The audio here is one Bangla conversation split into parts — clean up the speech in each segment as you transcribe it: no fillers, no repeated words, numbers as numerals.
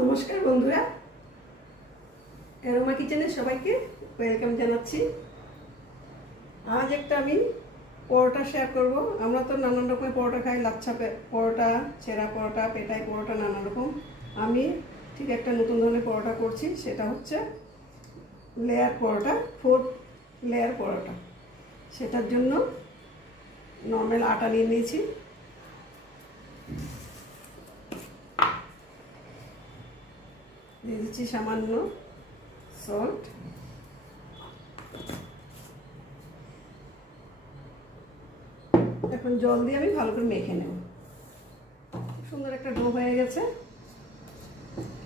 নমস্কার বন্ধুরা, অ্যারোমা কিচেনে সবাইকে ওয়েলকাম জানাচ্ছি। আজ একটা আমি পরোটা শেয়ার করব। আমরা তো নানান রকমের পরোটা খাই, লাচ্ছা পরোটা, ছেঁড়া পরোটা, পেটাই পরোটা, নানান রকম। আমি ঠিক একটা নতুন ধরনের পরোটা করছি, সেটা হচ্ছে লেয়ার পরোটা, 4 লেয়ার পরোটা। সেটার জন্য নর্মাল আটা নিয়ে নিয়েছি, দিয়ে দিচ্ছি সামান্য সল্ট, এখন জল দিয়ে আমি ভালো করে মেখে নেব। সুন্দর একটা ডো হয়ে গেছে।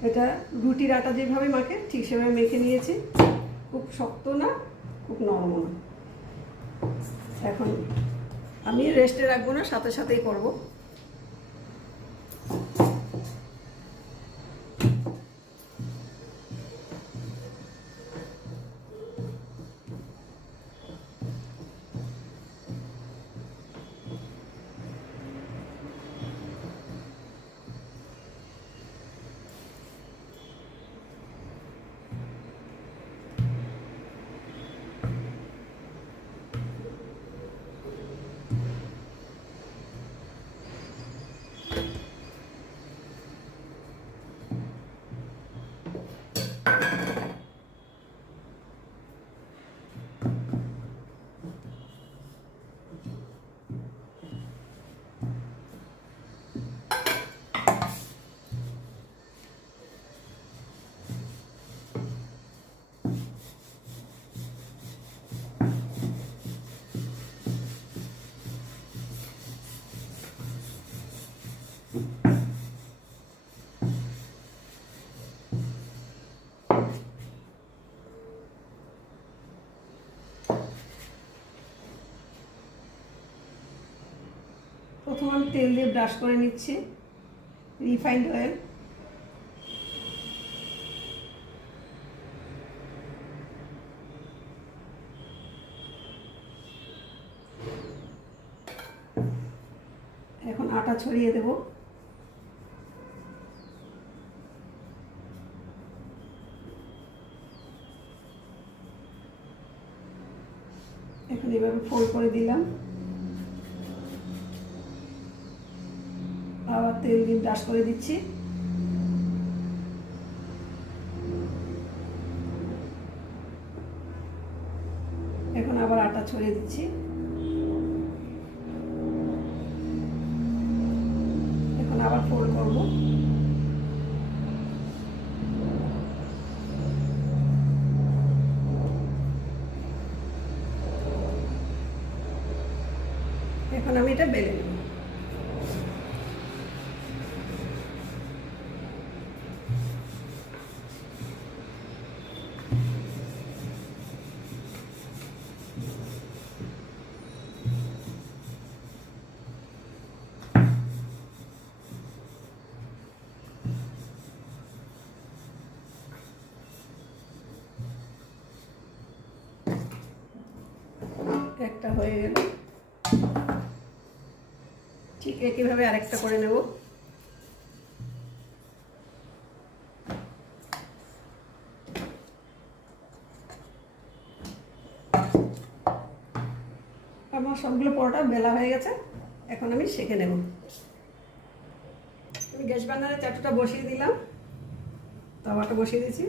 এটা রুটির আটা যেভাবে মাখে ঠিক সেভাবে মেখে নিয়েছি। খুব শক্ত না, খুব নরম না। এখন আমি রেস্টে রাখবো না, সাথে সাথেই করব। প্রথমে আমি তেল দিয়ে ব্রাশ করে নিচ্ছি, রিফাইন্ড অয়েল। এখন আটা ছড়িয়ে দেব। এখন এভাবে ফোল্ড করে দিলাম, আবার তেল দিয়ে ব্রাশ করে দিচ্ছি। এখন আবার আটা ছড়িয়ে দিচ্ছি। এখন আবার ফোল্ড করব। এখন আমি এটা বেলে নেব। একটা হয়ে গেল, ঠিক একইভাবে আরেকটা করে নেব। আমার সবগুলো পরোটা বেলা হয়ে গেছে, এখন আমি সেঁকে নেব। আমি গ্যাস বার্নারে চাটুটা বসিয়ে দিলাম, তাওয়াটা বসিয়ে দিয়েছি।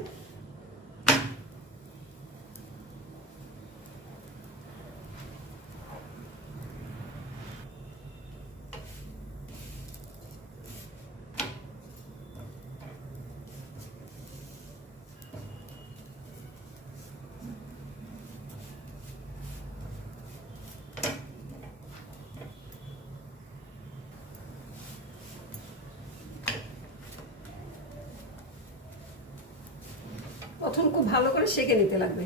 প্রথম খুব ভালো করে সেঁকে নিতে লাগবে।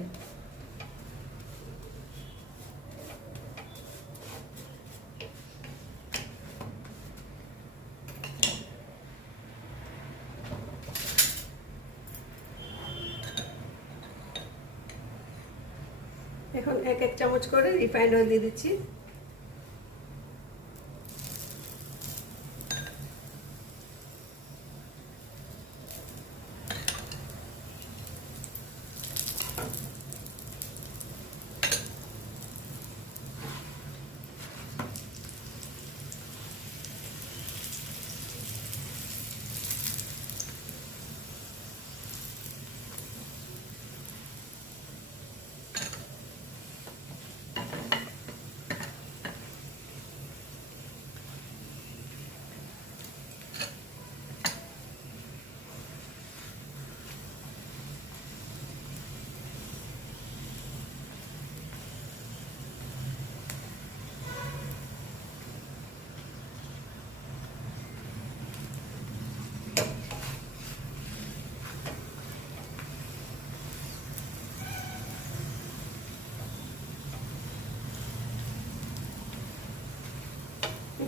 এখন 1 চামচ করে রিফাইন্ড অয়েল দিয়ে দিচ্ছি।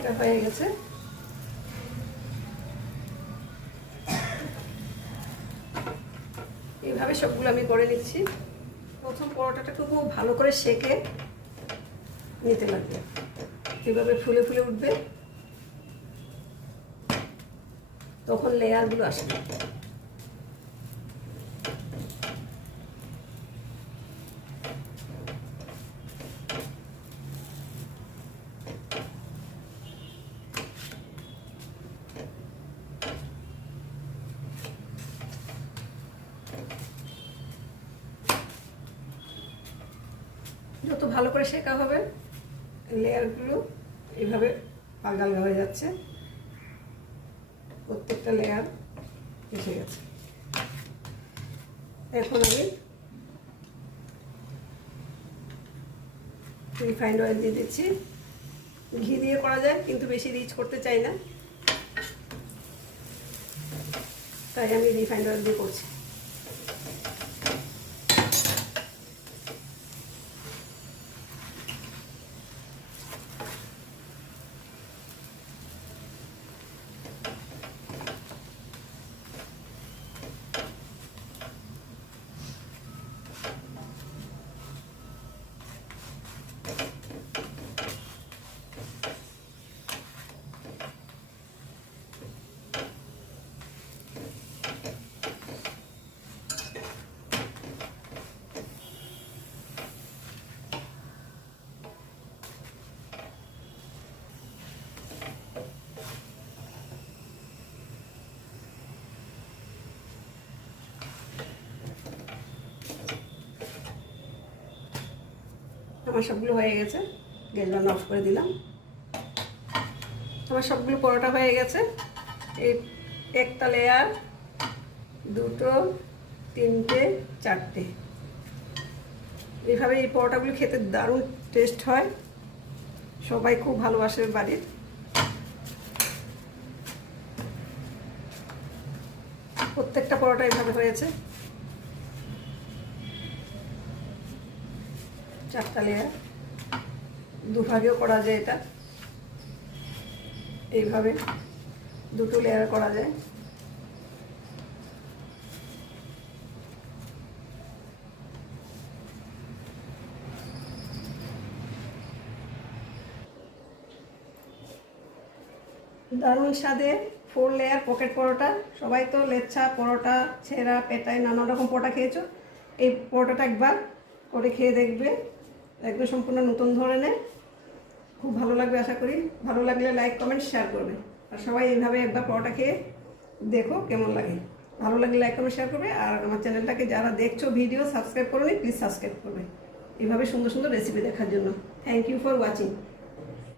এটা হয়ে গেছে। এইভাবে সবগুলো আমি করে নিচ্ছি। প্রথম পরোটাটা খুব ভালো করে সেকে নিতে লাগবে, এভাবে ফুলে ফুলে উঠবে, তখন লেয়ারগুলো আসবে। যত ভালো করে শেখা হবে লেয়ারগুলো এইভাবে আলগা আলগা হয়ে যাচ্ছে, প্রত্যেকটা লেয়ার এসে গেছে। এখন আমি রিফাইন্ড অয়েল দিয়ে দিচ্ছি। ঘি দিয়ে করা যায় কিন্তু বেশি রিচ করতে চাই না, তাই আমি রিফাইন্ড অয়েল দিয়ে করছি। আমার সবগুলো হয়ে গেছে, গ্যাস বার্ন অফ করে দিলাম। আমার সবগুলো পরোটা হয়ে গেছে। এই একটা লেয়ার, দুটো, তিনটে, চারটে, এইভাবে এই পরোটাগুলো খেতে দারুণ টেস্ট হয়, সবাই খুব ভালোবাসে বাড়ির। প্রত্যেকটা পরোটা এইভাবে হয়েছে, চারটা লেয়ার, দুভাগেও করা যায় এটা, এইভাবে দুটো লেয়ার করা যায়। দারুণ স্বাদে 4 লেয়ার পকেট পরোটা। সবাই তো লেচ্ছা পরোটা, ছেঁড়া, পেটাই, নানা রকম পরোটা খেয়েছো। এই পরোটাটা একবার করে খেয়ে দেখবে, একদম সম্পূর্ণ নতুন ধরনের, খুব ভালো লাগবে আশা করি। ভালো লাগলে লাইক, কমেন্ট, শেয়ার করবে। আর সবাই এইভাবে একবার পরোটা খেয়ে দেখো কেমন লাগে। ভালো লাগলে লাইক, কমেন্ট, শেয়ার করবে। আর আমার চ্যানেলটাকে যারা দেখছো ভিডিও সাবস্ক্রাইব করোনি, প্লিজ সাবস্ক্রাইব করবে এইভাবে সুন্দর সুন্দর রেসিপি দেখার জন্য। Thank you for watching.